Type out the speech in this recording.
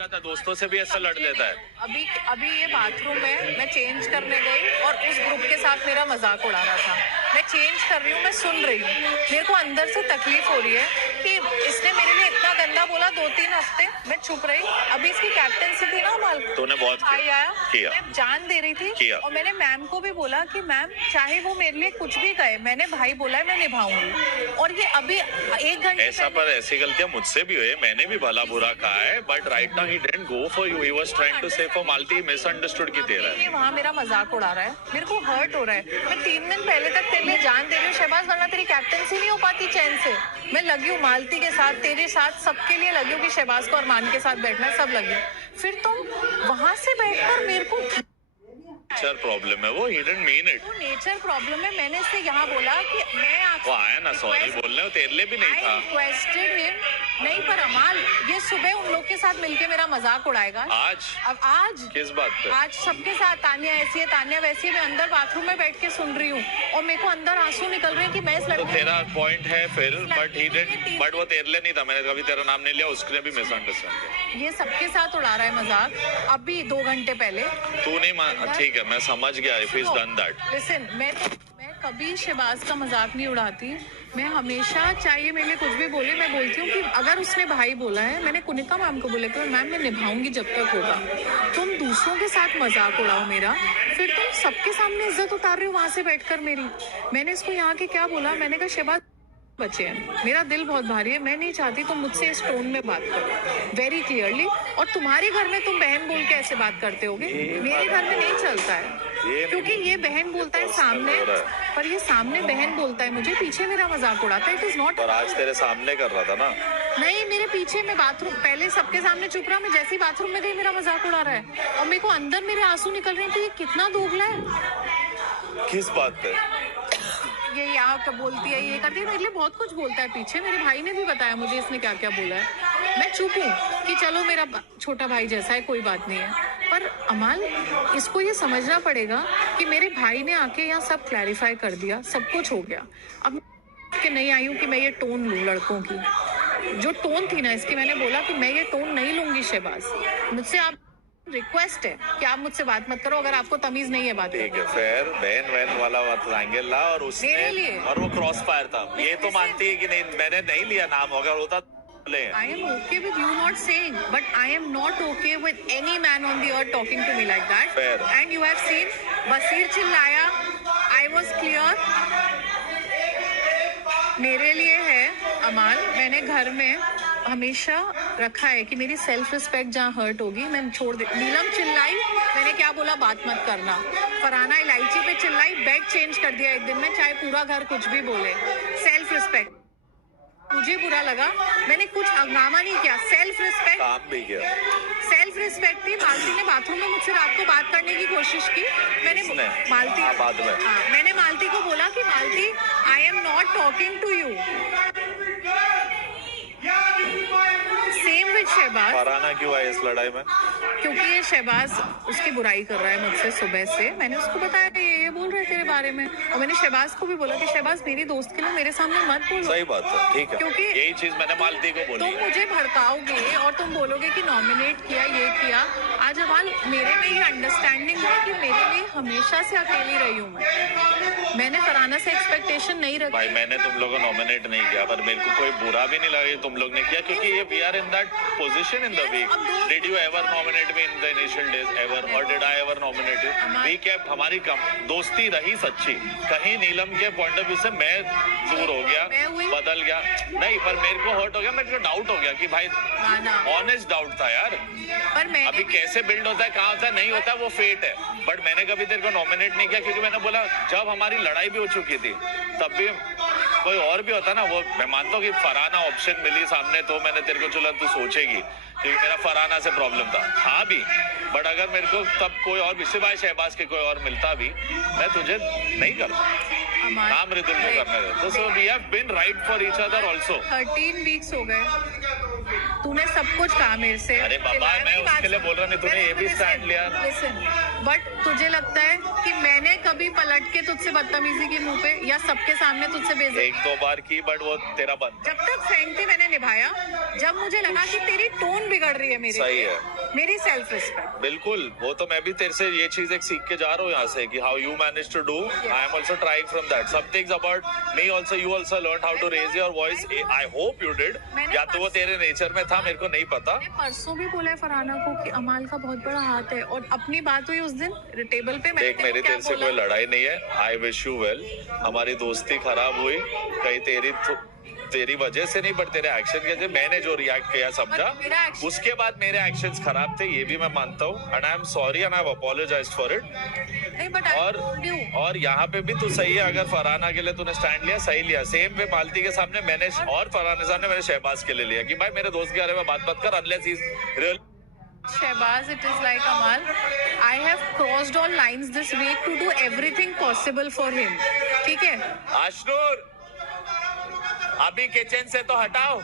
था, दोस्तों से भी ऐसा लड़ लेता है। अभी ये बाथरूम में मैं चेंज करने गई और उस ग्रुप के साथ मेरा मजाक उड़ा रहा था। मैं चेंज कर रही हूँ, मैं सुन रही हूँ, मेरे को अंदर से तकलीफ हो रही है कि इसने मेरे लिए इतना गंदा बोला 2-3 हफ्ते। मैं चुप रही। अभी इसकी कैप्टनसी थी ना माल, तूने बहुत आया किया। मैं जान दे रही थी और मैंने मैम को भी बोला कि मैम चाहे वो मेरे लिए कुछ भी कहे, मैंने भाई बोला है मैं निभाऊंगी। और ये अभी 1 घंटे ऐसा पर ऐसी गलतियां मुझसे भी हुई, मैंने भी भला बुरा कहा है, but right now he didn't go for you, he was trying to say for Malti, misunderstood की तेरा ये वहाँ मेरा मजाक उड़ा रहा है, मेरे को हर्ट हो रहा है। मैं 3 दिन पहले तक तेरे लिए जान दे रही हूँ शहबाज, वरना तेरी कैप्टनसी नहीं हो पाती चैन से। मैं लगी हूँ मालती के साथ, तेरे साथ, सबके लिए लगी हूँ कि शहबाज को अरमान के साथ बैठना है, सब लगी हूँ। फिर तुम वहां से बैठकर मेरे को नेचर प्रॉब्लम है, वो ही डिडंट मीन इट। वो नेचर प्रॉब्लम है। मैंने इससे यहाँ बोला कि मैं वो आया ना सॉरी बोलने, वो तेरे लिए भी नहीं था। रिक्वेस्टेड हिम, नहीं पर अमाल ये सुबह उन लोग के साथ मिलके मेरा मजाक उड़ाएगा आज। अब आज किस बात पे? आज सबके साथ, तानिया ऐसी है, तानिया वैसी है। मैं अंदर बाथरूम में बैठ के सुन रही हूँ और मेरे को अंदर आंसू निकल रहे हैं कि मैं इस लड़के तो तेरा पॉइंट है फिर, बट ही डिडंट, बट वो तेरे लिए नहीं था, मैंने कभी तेरा नाम नहीं लिया, उसने भी मिसअंडरस्टैंड किया। ये सबके साथ उड़ा रहा है मजाक। अभी 2 घंटे पहले तू नहीं, ठीक है मैं समझ गया, if is done that. Listen, मैं कभी शहबाज का मजाक नहीं उड़ाती। मैं हमेशा, चाहे मेरे लिए कुछ भी बोले, मैं बोलती हूँ कि अगर उसने भाई बोला है, मैंने कुनिका मैम को बोला कि मैम मैं निभाऊंगी जब तक होगा। तुम दूसरों के साथ मजाक उड़ाओ मेरा, फिर तुम सबके सामने इज्जत उतार रही हो वहां से बैठकर मेरी। मैंने इसको यहाँ के क्या बोला, मैंने कहा शहबाज बचे हैं, मेरा दिल बहुत भारी है, मैं नहीं चाहती तुम मुझसे इस टोन में बात करो वेरी क्लियरली। और तुम्हारे घर में तुम बहन बोल के ऐसे बात करते होगे, मेरे घर में नहीं चलता है, क्योंकि ये बहन बोलता है सामने, पर ये सामने बहन बोलता है मुझे, पीछे मेरा मजाक उड़ाता है। It is not. और आज तेरे सामने कर रहा था ना? नहीं, मेरे पीछे, मैं बाथरूम, पहले सबके सामने चुप रहा, मैं जैसे ही बाथरूम में गई मेरा मजाक उड़ा रहा है और मेरे को अंदर मेरे आंसू निकल रहे हैं कि ये कितना दोगला है। किस बात पे? ये यहाँ क्या बोलती है, ये करती है, मेरे लिए बहुत कुछ बोलता है पीछे। मेरे भाई ने भी बताया मुझे इसने क्या क्या बोला है। मैं चुप हूँ कि चलो मेरा छोटा भाई जैसा है, कोई बात नहीं है। पर अमाल, इसको ये समझना पड़ेगा कि मेरे भाई ने आके यहाँ सब क्लैरिफाई कर दिया, सब कुछ हो गया। अब कि नहीं आई हूँ कि मैं ये टोन लूँ लड़कों की, जो टोन थी ना इसकी, मैंने बोला कि मैं ये टोन नहीं लूंगी शहबाज। मुझसे आप रिक्वेस्ट है कि आप मुझसे बात मत करो, अगर आपको तमीज नहीं है बात। ठीक है, फिर बहन वहन वाला एंगल ला, और उसने लिए। और वो क्रॉस फायर था। ये तो मानती है कि नहीं मैंने नहीं लिया नाम, अगर होता I am okay with you not saying, but I am not okay with any man on the earth talking to me like that. Fair. And you have seen, बसीर चिल्लाया, I was clear. मेरे लिए है अमाल, मैंने घर में हमेशा रखा है कि मेरी सेल्फ रिस्पेक्ट जहाँ हर्ट होगी मैं छोड़ दे। नीलम चिल्लाई, मैंने क्या बोला, बात मत करना। फरहाना इलायची पे चिल्लाई, बेड चेंज कर दिया 1 दिन में, चाहे पूरा घर कुछ भी बोले। सेल्फ रिस्पेक्ट, मुझे बुरा लगा, मैंने कुछ हंगामा नहीं किया, सेल्फ रिस्पेक्ट, काम भी किया। सेल्फ रिस्पेक्ट थी। मालती ने बाथरूम में मुझसे रात को बात करने की कोशिश की, मैंने मालती, बाद में मैंने मालती को बोला कि Malati, I am not talking to you. Same with Shahbaz. Farhana क्यों है इस लड़ाई में? क्योंकि ये शहबाज उसकी बुराई कर रहा है मुझसे सुबह से। मैंने उसको बताया ये बोल रहे तेरे बारे में, और मैंने शहबाज को भी बोला कि शहबाज मेरी दोस्त के लिए मेरे सामने मत बोलो। सही बात है, ठीक है, क्योंकि यही चीज मैंने मालती को बोली। तुम मुझे भड़काओगे और तुम बोलोगे कि नॉमिनेट किया, ये किया। आज अमाल, मेरे में ये अंडरस्टैंडिंग है कि मेरे लिए हमेशा से अकेली रही हूँ मैंने फरहाना से एक्सपेक्टेशन नहीं रखी। भाई मैंने तुम लोगों को नॉमिनेट नहीं किया, पर मेरे को कोई बुरा भी नहीं लगा तुम लोग ने किया, क्योंकि ये we are in that position in the week. Did you ever nominate me in the initial days ever, और did I ever nominate you? We kept, हमारी दोस्ती रही सच्ची। कहीं नीलम के पॉइंट ऑफ व्यू से मैं दूर हो गया, बदल गया नहीं, पर मेरे को हर्ट हो गया, मेरे को डाउट हो गया कि भाई ऑनेस्ट डाउट था यार। पर मैं अभी कैसे बिल्ड होता है, कहाँ होता है, नहीं होता है, वो फेट है। बट मैंने कभी तेरे को नॉमिनेट नहीं किया, क्योंकि मैंने बोला जब हमारी लड़ाई भी हो चुकी थी तब भी कोई और भी होता ना, वो मैं मानता हूँ कि फरहाना ऑप्शन मिली सामने तो मैंने तेरे को चला तू सोचेगी, क्योंकि मेरा फरहाना से प्रॉब्लम था, हाँ भी। बट अगर मेरे को तब कोई और भी सिवाय शहबाज के कोई और मिलता भी, मैं तुझे नहीं करता, नाम रिदुल को करने देता। So we have been right for each other also. 13 weeks हो गए, तूने सब कुछ कहा मेरे से। अरे बाबा, मैं उसके लिए बोल रहा नहीं, तूने ये भी स्टैंड लिया। लिसन, बट तुझे लगता है कि मैंने कभी पलट के तुझसे बदतमीजी की मुंह पे या सबके सामने तुझसे बेइज्जती? एक दो बार की, बट वो तेरा बंद। जब तक फ्रेंड थी मैंने निभाया, जब मुझे लगा कि तेरी टोन बिगड़ रही है मेरी, सही है, मेरी सेल्फ रिस्पेक्ट। बिल्कुल। वो तो मैं भी तेरे से ये चीज एक सीख के जा रहा हूँ यहाँ से कि how you manage to do, I am also trying from that. Some things about me also, you also learn how to raise your voice. I hope you did, या तो वो तेरे नेचर में था, मेरे को नहीं पता। मैंने परसों भी बोला है फरहाना को कि अमाल का बहुत बड़ा हाथ है, और अपनी बात हुई उस दिन टेबल पे। देख, मेरी तेरे से कोई लड़ाई नहीं है, आई विश यू वेल। हमारी दोस्ती खराब हुई कहीं तेरी वजह से नहीं, बट तेरे एक्शन की वजह। मैंने जो रिएक्ट किया समझा, उसके बाद मेरे एक्शंस खराब थे, ये भी मैं मानता हूँ, and I am sorry and I have apologised for it. और यहाँ पे भी तू सही है, अगर फरहाना के लिए तूने स्टैंड लिया, सही लिया। सेम पे मालती के सामने मैंने और फरहाना के सामने मैंने शहबाज के लिए लिया कि भाई मेरे दोस्त के बारे में बात मत कर, unless he is real. Shehbaz, it is like Amal, I have crossed all lines this week to do everything possible for him. ठीक है? आशनूर, अभी किचन से तो हटाओ।